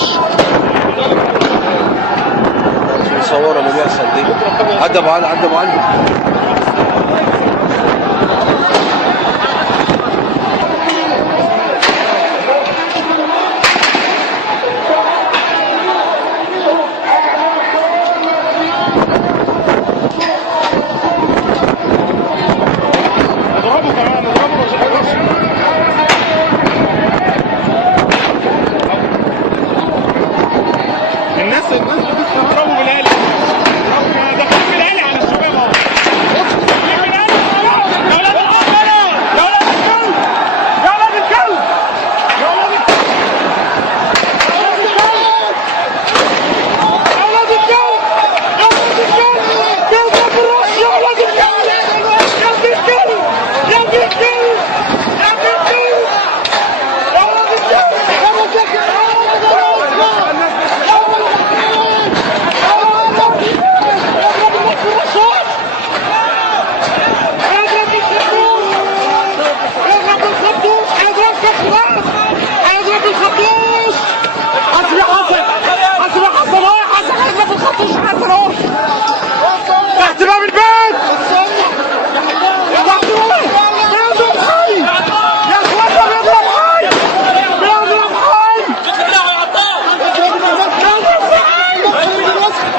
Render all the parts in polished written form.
خرطوش مصوره اللي بيحصل دي. عدى ابو علي، عدى ابو علي. الناس بتضربوا بالآلي، داخلين بالآلي على الشباب اهو. يا ولاد الكلب، يا ولاد الكلب، يا ولاد الكلب، يا ولاد الكلب، يا ولاد الكلب، يا ولاد الكلب، بيضرب بالراس. يا ولاد الكلب، يا ابن الكلب، يا ابن الكلب، يا ابن الكلب، يا ولاد الكلب، يا ولاد الكلب. تحت باب البيت بيضرب حي يا اخوانا، بيضرب حي، بيضرب حي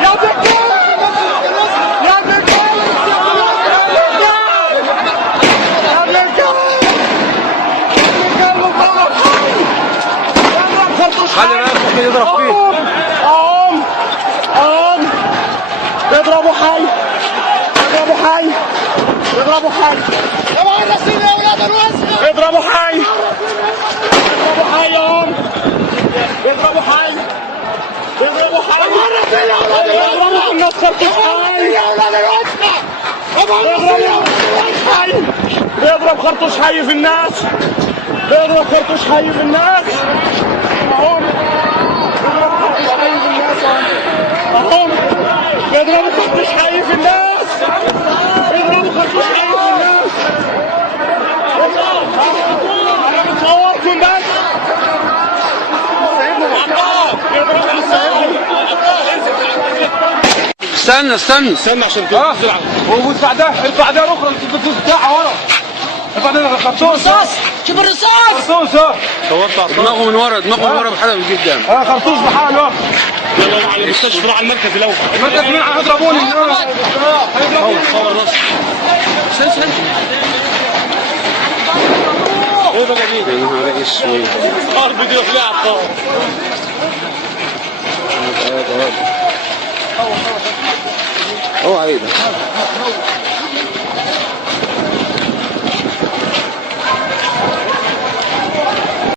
يا دكتور، يا دكتور، يا دكتور، خلي نفسك يضرب فيه. بيضربوا حي، بيضربوا حي، بيضربوا حي. يا مهندسين يا ولاد الوسخة، بيضربوا حي، بيضربوا حي يا أم، بيضربوا حي، بيضربوا حي. يا مهندسين يا ولاد الوسخة، بيضربوا الناس خرطوش حي، يا ولاد الوسخة، يا مهندسين يا ولاد حي، بيضرب خرطوش حي في الناس، بيضرب خرطوش حي في الناس. أهم بيضرب خرطوش حي في الناس، أهم بيضربوا خرطوش حي في الناس، بيضربوا خرطوش حي في الناس. انا بتصوركم بس. بيضربوا استنى استنى استنى عشان تنزل على وارفع ده، ارفع ده اخرى الخرطوش بتاعها ورا. ارفع ده الخرطوش. الرصاص، شوف الرصاص. خرطوش اهو. صورت دماغه من ورا، دماغه من ورا بحاله من قدام. خرطوش بحاله اهو. يلا على المستشفى، روح على المركز الاول. المركز مين هيضربوني؟ صور راسك. استنى ايه بقى دي؟ يا نهار اسود. صار فيديو في لعب. هو عيده.